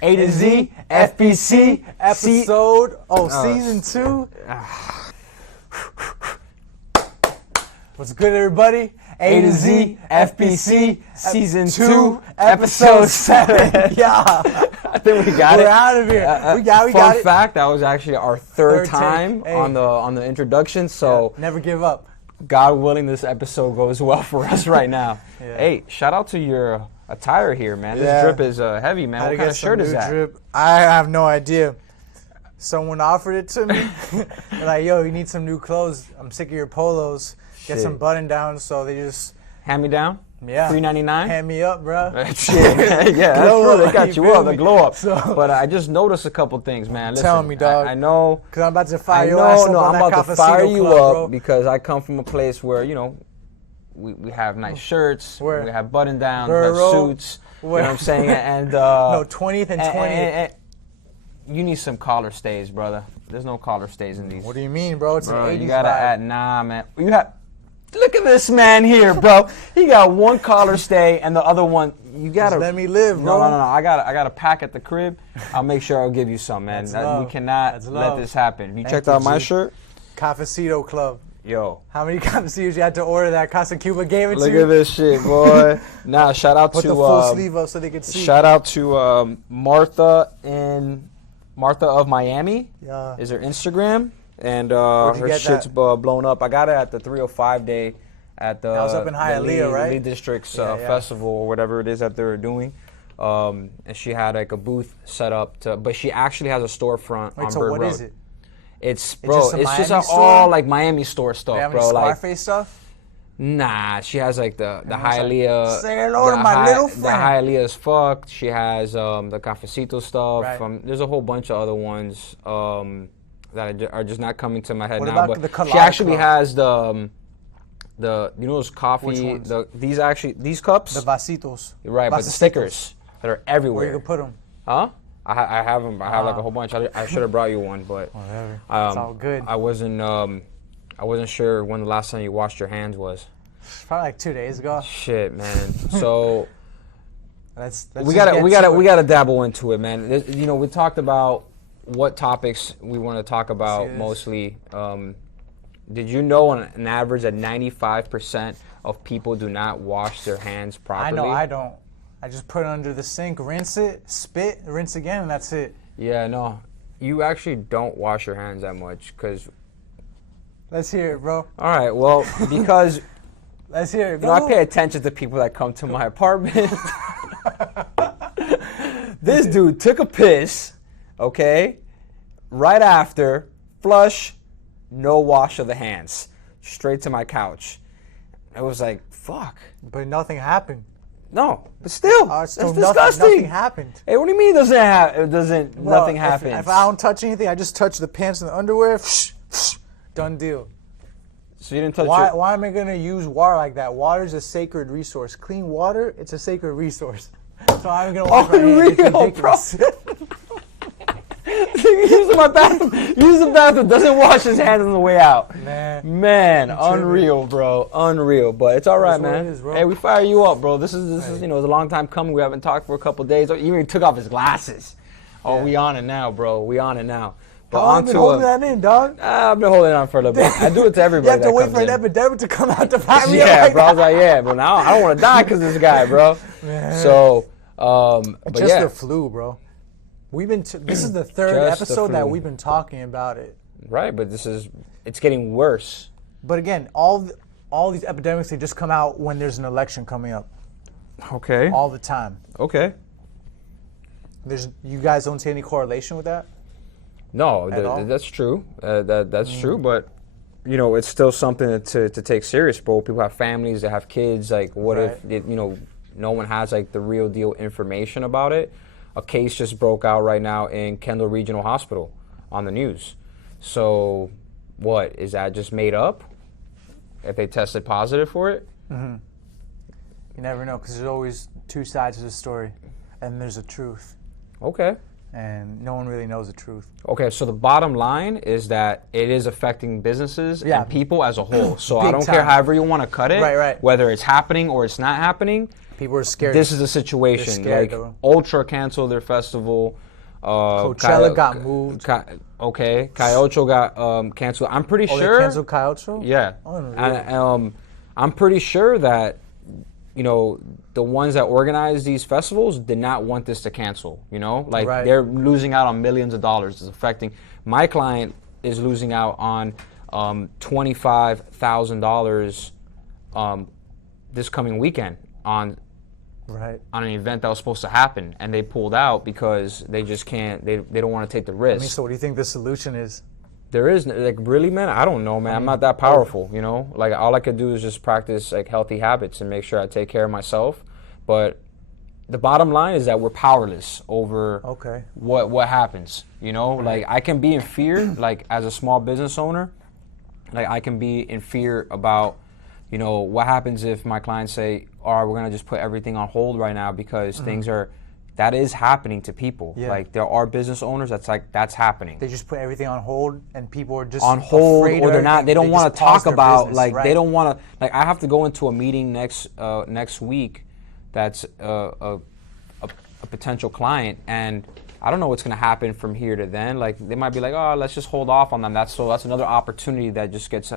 A to Z FBC episode. Season 2. What's good, everybody? A to Z FBC season 2 episode 7. Yeah, I think we got it. We're out of here. We got Fun it. fact: that was actually our third Third time take. Hey. on the introduction. So never give up. God willing, this episode goes well for us right now. Yeah. Hey, shout out to your attire here, man. This Yeah. drip is heavy, man. Had What to kind get of some shirt is new that? drip. I have no idea. Someone offered it to me. They're like, yo, you need some new clothes. I'm sick of your polos. Get Shit. some button downs. So they just, Hand me down. yeah. $3.99. Hand me up, bro. Shit, man. Yeah, that's Glow true. They up, got you you feel up, the me? glow up. So- But I just noticed a couple things, man. Listen, Tell me, dog. I know. Because I'm about to fire your ass up I'm on that about to fire Cafecito you Club, up bro. because I come from a place where, you know, we have nice shirts, Where? we have button downs, Burro. nice suits. You know Where? what I'm saying? And No, 20th and 20th. and you need some collar stays, brother. There's no collar stays in these. What do you mean, bro? It's Bro, an 80s you gotta vibe. add, nah, man. You have. Look at this man here, bro. He got one collar stay and the other one. You gotta Just let me live, bro. No. I got a pack at the crib. I'll make sure I'll give you some, man. That's We love. cannot That's let love. this happen. You Thank checked you, out my G. shirt? Cafecito Club. Yo, How many cafecitos you had to order that Casa Cuba gave it look to you? at this shit, boy. Nah, shout out Put to the full sleeve up so they could see. shout out to Martha of Miami. Yeah. Is her Instagram, and Where'd you her get shit's that? blown up. I got it at the 305 day at the, That was up in the Hialeah, right? Lee District's Yeah, yeah. festival or whatever it is that they're doing. And she had like a booth set up but she actually has a storefront on Wait, so Bird what Road. is it? It's just a it's just Miami store? all like Miami store stuff, They have bro. any Like, Scarface stuff? nah, she has like the looks like, Hialeah. "Say hello to my little The friend." Hialeah's fucked. She has the Cafecito stuff. Right. There's a whole bunch of other ones that are just not coming to my head What now. about But the she Collide actually Club? has the you know those coffee Which ones? these cups. The vasitos. You're right, but the Vasecitos. stickers that are everywhere. Where you can put them. Huh? I have them. I have like a whole bunch. I should have brought you one, but Whatever. It's um, all good. I wasn't sure when the last time you washed your hands was. Probably like 2 days ago. Shit, man. So Let's we just gotta get we to gotta it. we gotta dabble into it, man. You know, we talked about what topics we want to talk about Yes. mostly. Did you know on an average that 95% of people do not wash their hands I properly? know I don't. I just put it under the sink, rinse it, spit, rinse again, and that's it. Yeah, no. You actually don't wash your hands that much, because. Let's hear it, bro. All right, well, because Let's hear it. you know, I Go. pay attention to people that come to my apartment. This dude took a piss, okay, right after, flush, no wash of the hands, straight to my couch. I was like, fuck. But nothing happened. No, but still, So that's nothing, disgusting. Nothing happened. Hey, what do you mean nothing Well, happens? If I don't touch anything, I just touch the pants and the underwear. Done deal. So you didn't touch Why am I gonna use water like that? Water is a sacred resource. Clean water, it's a sacred resource. So I'm gonna wash my hands. It's Unreal, ridiculous. Use the bathroom, doesn't wash his hands on the way out. Man, unreal, bro, unreal. But it's all right, That's what man. it is, bro. Hey, we fire you up, bro. This is you know, it's a long time coming. We haven't talked for a couple days. He even took off his glasses. Oh, Yeah. we on it now, bro. We on it now. But How long been holding that in, dog? I've been holding it on for a little bit. I do it to everybody. You have to that wait comes for an in. epidemic to come out to fire me up Yeah, like bro. I was that. like, yeah, but now I don't want to die because of this guy, bro. Man. So, but Just yeah, the flu, bro. We've been. This is the third Just the episode that flu. we've been talking about it. right. But it's getting worse. But again, all these epidemics, they just come out when there's an election coming up. Okay. All the time. Okay. You guys don't see any correlation with that? No, At all? that's true. That's true, but you know, it's still something to take serious, bro. People have families, they have kids. Like, what if you know, no one has like the real deal information about it? A case just broke out right now in Kendall Regional Hospital on the news. So, what is that just made up? If they tested positive for it? You never know, because there's always two sides to the story, and there's a truth. Okay. and no one really knows the truth. Okay, so the bottom line is that it is affecting businesses Yeah. and people as a whole. So I Big don't care time. however you want to cut it, Right. whether it's happening or it's not happening. People are scared. This is a situation. They're scared, like though. Ultra canceled their festival. Coachella got moved. Okay, Cayocho got canceled. I'm pretty Oh, sure. they canceled Cayocho? Yeah, Oh, and I'm pretty sure that the ones that organize these festivals did not want this to cancel. Like Right. they're losing out on millions of dollars. It's affecting my client is losing out on $25,000 this coming weekend on an event that was supposed to happen, and they pulled out because they just can't. They don't want to take the risk. I mean, so what do you think the solution is? There is really, man. I don't know, man. I'm not that powerful, Like all I could do is just practice like healthy habits and make sure I take care of myself. But the bottom line is that we're powerless over what happens. Like I can be in fear, like as a small business owner, like I can be in fear about, what happens if my clients say, "All right, we're gonna just put everything on hold right now because that is happening to people." Yeah. Like there are business owners that's happening. They just put everything on hold, and people are just on hold, afraid or of they're not. everything. They don't want just to talk pause their about business, like right. they don't want to. Like I have to go into a meeting next week. That's a potential client, and I don't know what's going to happen from here to then. Like they might be like, "Oh, let's just hold off on them." That's another opportunity that just gets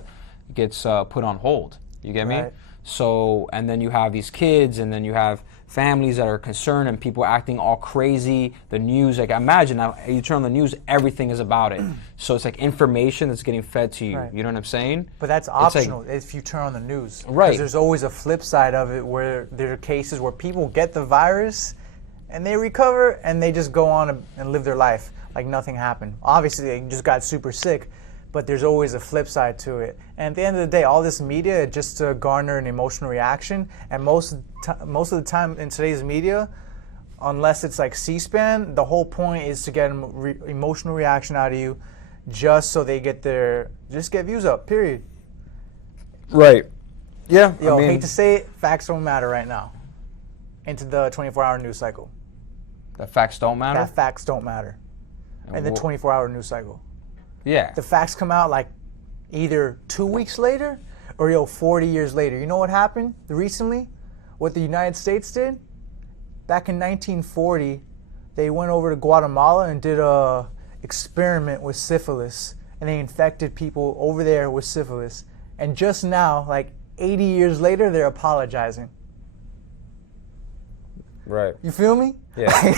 put on hold. You get me? Right. So, and then you have these kids, and then you have families that are concerned, and people acting all crazy. The news, like imagine now, you turn on the news, everything is about it. So it's like information that's getting fed to you. Right. You know what I'm saying? But that's optional if you turn on the news. Right. Because there's always a flip side of it where there are cases where people get the virus and they recover and they just go on and live their life like nothing happened. Obviously, they just got super sick, but there's always a flip side to it. And at the end of the day, all this media is just to garner an emotional reaction. And most of the time in today's media, unless it's like C-SPAN, the whole point is to get an emotional reaction out of you just so they get views up, period. Right. Yeah. Yo, hate to say it, facts don't matter right now. Into the 24-hour news cycle. The facts don't matter? That facts don't matter. In the 24-hour news cycle. Yeah. The facts come out like either 2 weeks later or 40 years later. You know what happened recently? What the United States did? Back in 1940, they went over to Guatemala and did a experiment with syphilis. And they infected people over there with syphilis. And just now, like 80 years later, they're apologizing. Right. You feel me? Yeah.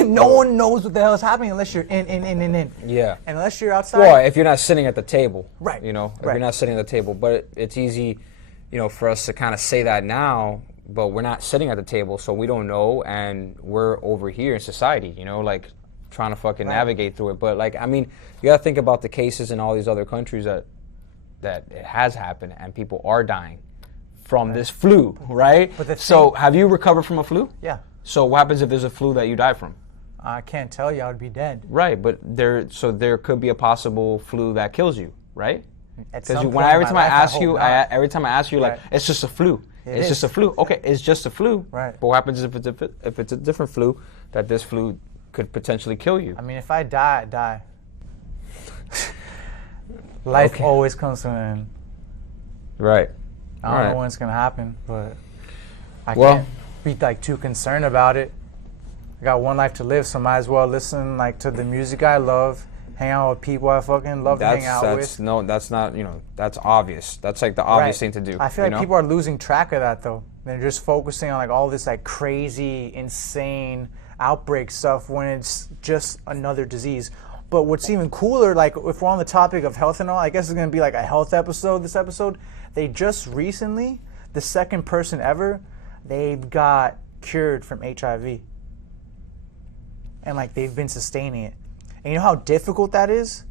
No one knows what the hell is happening unless you're in. Yeah. And unless you're outside. Well, if you're not sitting at the table. Right. If you're not sitting at the table. But it's easy, for us to kind of say that now, but we're not sitting at the table, so we don't know, and we're over here in society, like trying to fucking navigate through it. But like, I mean, you gotta think about the cases in all these other countries that it has happened and people are dying from this flu, right? So have you recovered from a flu? Yeah. So what happens if there's a flu that you die from? I can't tell you. I would be dead. Right, but there could be a possible flu that kills you, right? Because every time I ask you, like, it's just a flu. It's just a flu. Okay, it's just a flu. Right. But what happens if it's a different flu, that this flu could potentially kill you? I mean, if I die, I die. Life always comes to an end. Right. I don't know when it's gonna happen, but I can't be like too concerned about it. I got one life to live, so might as well listen like to the music I love, hang out with people I fucking love to hang out with. No, that's not, that's obvious. That's like the obvious thing to do. I feel like people are losing track of that though. They're just focusing on like all this like crazy, insane outbreak stuff when it's just another disease. But what's even cooler, like if we're on the topic of health and all, I guess it's gonna be like a health episode this episode. They just recently, the second person ever, they got cured from HIV. And like they've been sustaining it. And you know how difficult that is?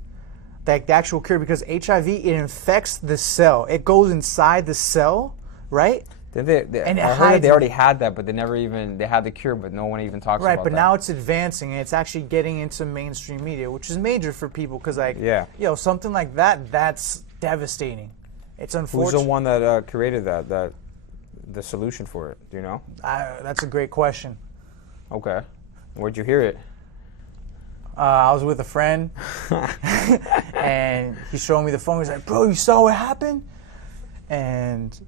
Like the actual cure, because HIV, it infects the cell. It goes inside the cell, right? I heard that they already had that, but they had the cure, but no one even talks about that. Right, but now it's advancing and it's actually getting into mainstream media, which is major for people because like, something like that, that's devastating. It's unfortunate. Who's the one that created the solution for it? Do you know? That's a great question. Okay. Where'd you hear it? I was with a friend, and he showed me the phone. He's like, "Bro, you saw what happened?" And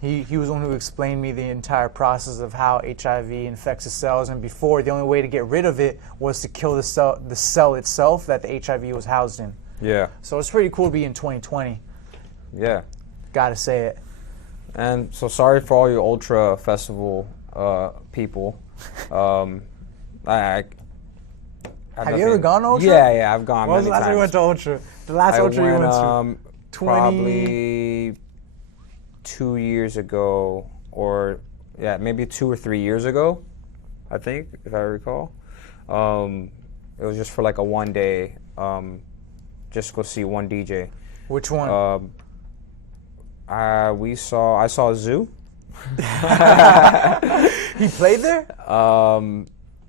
he was the one who explained me the entire process of how HIV infects the cells. And before, the only way to get rid of it was to kill the cell itself that the HIV was housed in. Yeah. So it's pretty cool to be in 2020. Yeah. Gotta say it. And so sorry for all your Ultra Festival people. Have you ever gone to Ultra? Yeah, I've gone. When was the many last time you went times. to Ultra? The last Ultra you went to? Probably 2 years ago, or maybe 2 or 3 years ago, I think, if I recall. It was just for like a 1 day, just go see one DJ. Which one? I saw Zoo. He played there?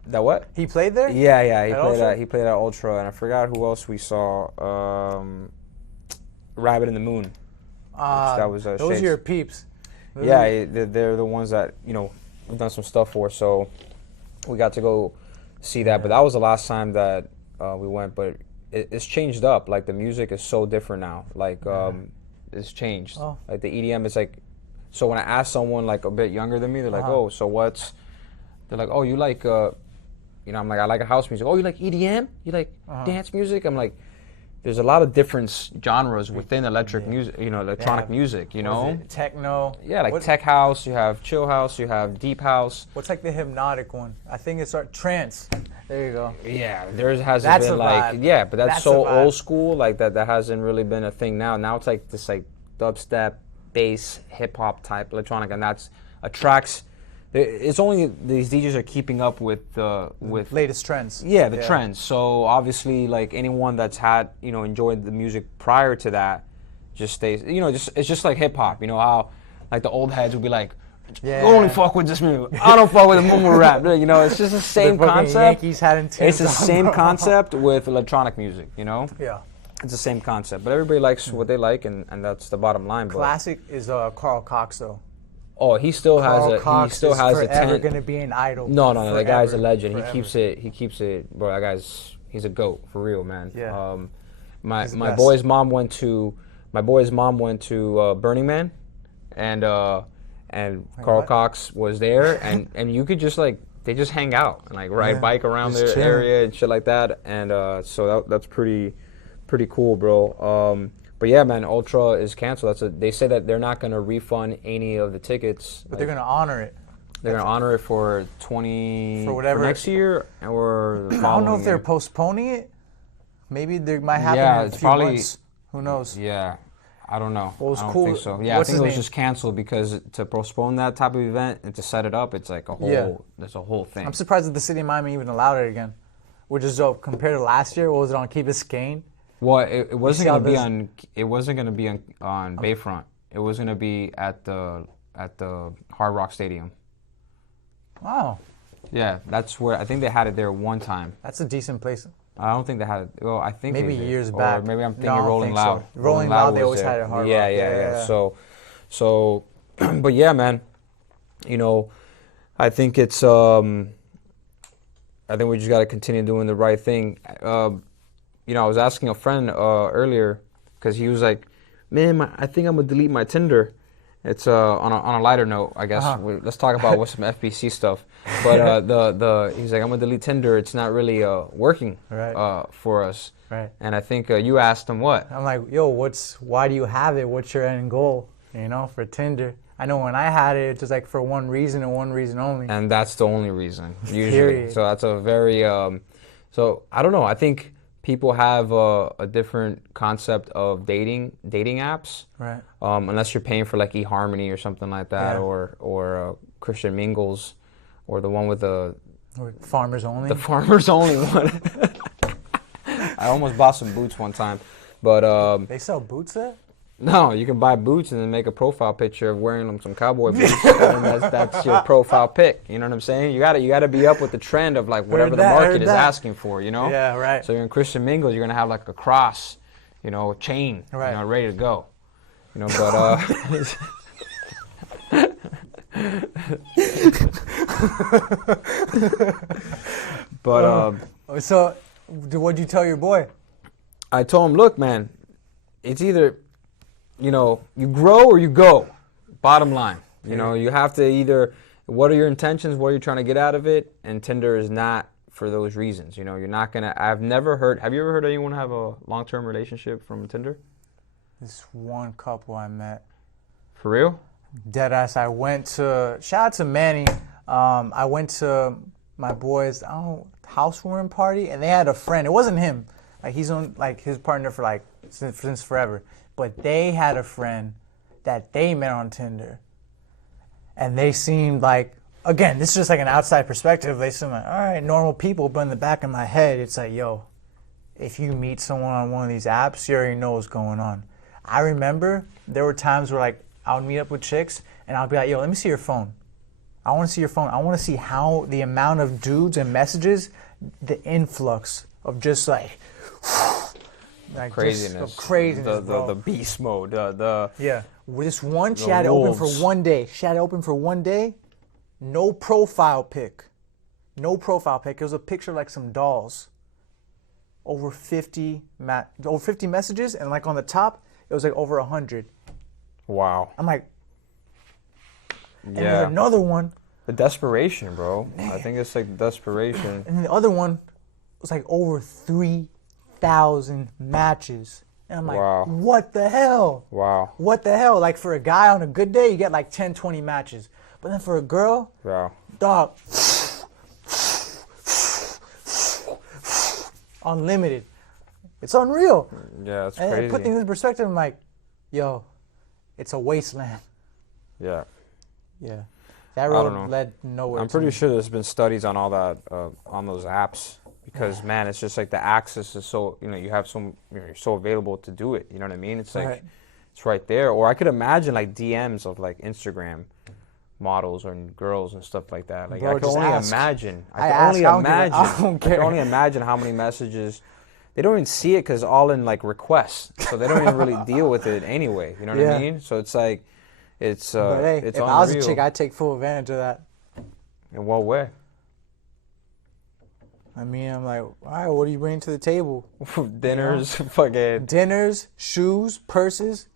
That what? He played there? Yeah, he Ultra? played at Ultra, and I forgot who else we saw. Rabbit in the Moon. That was those Shades. are your peeps. They're the ones that we've done some stuff for, so we got to go see that. But that was the last time that we went. But it's changed up. Like the music is so different now. Like it's changed. Oh. Like the EDM is like. So when I ask someone like a bit younger than me, they're like, "Oh, so what's?" They're like, "Oh, you like I'm like, I like a house music. Oh, you like EDM? You like dance music?" I'm like, there's a lot of different genres within electric music, electronic music, Techno. Yeah, like tech house, you have chill house, you have deep house. What's like the hypnotic one? I think it's trance. There you go. Yeah, theirs hasn't That's been a like, vibe. But that's so old school, like that hasn't really been a thing now. Now it's like this like dubstep, bass, hip hop type electronic, and that's attracts. It's only these DJs are keeping up with latest trends. Yeah, the trends. So obviously, like anyone that's had enjoyed the music prior to that, just stays. It's just like hip hop. You know how like the old heads would be like, "I only fuck with this music. I don't fuck with the mumble rap." It's just the same concept. Yankees had it's the same concept with electronic music. Yeah. It's the same concept, but everybody likes what they like, and that's the bottom line. Classic is Carl Cox though. Oh, he still has Carl a Cox he still is has a forever 10. gonna be an idol. No, that guy's a legend. Forever. He keeps it, bro. That he's a goat for real, man. Yeah. My boy's mom went to Burning Man, and Carl Cox was there, and you could just like they just hang out and like ride bike around their area and shit like that, and so that's pretty cool, bro. But yeah, man, Ultra is canceled. They say that they're not going to refund any of the tickets. But they're going to honor it. They're going to honor it for for next year or the following I don't know if they're year. Postponing it. Maybe they might happen in a few months. Who knows? Yeah, I don't know. Well, it was I don't cool. think so. Yeah, What's I think it was his name? just canceled because to postpone that type of event and to set it up, it's like a whole. There's a whole thing. I'm surprised that the city of Miami even allowed it again, which is dope compared to last year. What was it on Key Biscayne? Well, it wasn't going to be on. It wasn't going to be on Bayfront. It was going to be at the Hard Rock Stadium. Wow. Yeah, that's where I think they had it there one time. That's a decent place. I don't think they had it. Well, I think Maybe they did. years Or back. maybe I'm thinking No, I don't Rolling think Loud. so. Rolling Loud, they was always there. had it Hard Rock. Yeah. So, but yeah, man. I think it's. I think we just got to continue doing the right thing. I was asking a friend earlier because he was like, "Man, I think I'm gonna delete my Tinder." It's on a lighter note, I guess. Let's talk about some FBC stuff. But he's like, "I'm gonna delete Tinder. It's not really working for us." Right. And I think you asked him what. I'm like, yo, why do you have it? What's your end goal? For Tinder. I know when I had it, it's just like for one reason and one reason only. And that's the only reason, usually. Period. So that's a very. So I don't know. I think people have a different concept of dating apps. Right. Unless you're paying for like eHarmony or something like that, Yeah. or Christian Mingles, or the one with Or Farmers Only. the farmers only one. I almost bought some boots one time, but They sell boots there? no, you can buy boots and then make a profile picture of wearing them some cowboy boots, and that's your profile pic. You know what I'm saying? You gotta be up with the trend of like whatever the market is asking for. Yeah, right. So you're in Christian Mingles, you're gonna have like a cross, a chain, Right. Ready to go. But So What'd you tell your boy? I told him, look, man, it's either, you know, you grow or you go. Bottom line. You know, you have to either, what are your intentions? What are you trying to get out of it? And Tinder is not for those reasons. You know, you're not going to, I've never heard, have you ever heard anyone have a long-term relationship from Tinder? This one couple I met. For real? Deadass. I went to, shout out to Manny. I went to my boys' housewarming party, and they had a friend. It wasn't him. Like, he's on, like, his partner for, like, since forever. But they had a friend that they met on Tinder. And they seemed like, again, this is just like an outside perspective. They seem like, all right, normal people. But in the back of my head, it's like, yo, if you meet someone on one of these apps, you already know what's going on. I remember there were times where, like, I would meet up with chicks, and I'll be like, yo, let me see your phone. I want to see your phone. I want to see how the amount of dudes and messages, the influx of just like craziness, just craziness, bro. The beast mode, yeah. With this one, she had it open for 1 day. She had it open for 1 day. No profile pic. No profile pic. It was a picture of, like, some dolls. Over 50 messages, and, like, on the top, it was like over 100. Wow. I'm like, and yeah. there's another one. The desperation, bro. Man. I think it's like the desperation. And the other one was like over 3,000 matches. And I'm like, wow. What the hell? Wow. What the hell? Like, for a guy on a good day, you get like 10, 20 matches. But then for a girl, wow. Dog, unlimited. It's unreal. Yeah, it's and crazy. Put things in perspective, I'm like, yo, it's a wasteland. Yeah. Yeah. That road led nowhere. I'm pretty sure there's been studies on all that, on those apps, because man, it's just like the access is so, you know, you have some, you know, you're so available to do it. You know what I mean? It's like, it's right there. Or I could imagine like DMs of like Instagram models or girls and stuff like that. Like, bro, I can only imagine. I can only imagine how many messages. They don't even see it because all in like requests, so they don't even really deal with it anyway. You know what I mean? So it's like, it's but hey, it's if unreal. I was a chick, I'd take full advantage of that. In what way? I mean, I'm like, all right, what are you bringing to the table? Dinners, fucking dinners, shoes, purses.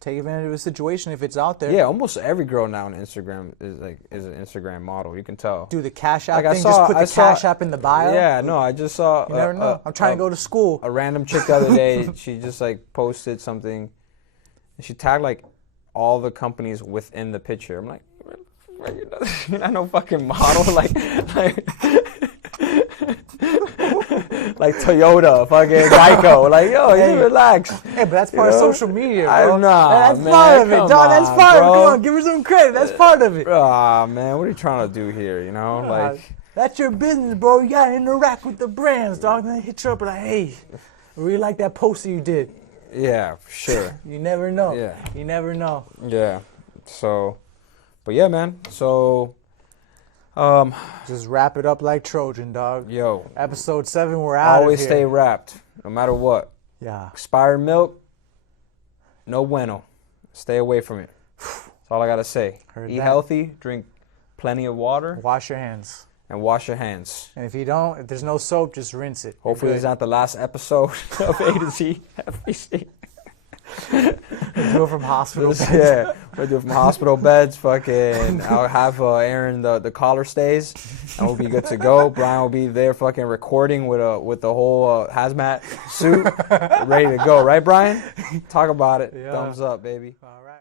Take advantage of a situation if it's out there. Yeah, almost every girl now on Instagram is an Instagram model. You can tell. Do the Cash App thing. Just put the Cash App in the bio. Yeah, no, I just saw. You never know. I'm trying to go to school. A random chick the other day, she just like posted something, and she tagged like all the companies within the picture. I'm like, you're not no fucking model, like like Toyota, fucking Geico, like, yo, you relax. Hey, but that's part of social media, bro. That's part of it, dog. That's part of it. Come on, give her some credit. That's part of it. Ah, man, what are you trying to do here, you know? Like, that's your business, bro. You gotta interact with the brands, dog. Then they hit you up like, hey, I really like that poster you did. Yeah, for sure. You never know. Yeah. You never know. Yeah. So, but yeah, man. So, just wrap it up like Trojan, dog. Yo. Episode 7, we're out always of here. Stay wrapped, no matter what. Yeah. Expired milk, no bueno. Stay away from it. That's all I gotta say. Eat healthy, drink plenty of water. Wash your hands. And wash your hands. And if you don't, if there's no soap, just rinse it. Hopefully it's not the last episode of A2ZFBC. Do it from hospital beds. Yeah, we'll do it from hospital beds. Fucking, I'll have Aaron the collar stays, and we'll be good to go. Brian will be there, fucking recording with the whole hazmat suit, ready to go. Right, Brian? Talk about it. Yeah. Thumbs up, baby. All right.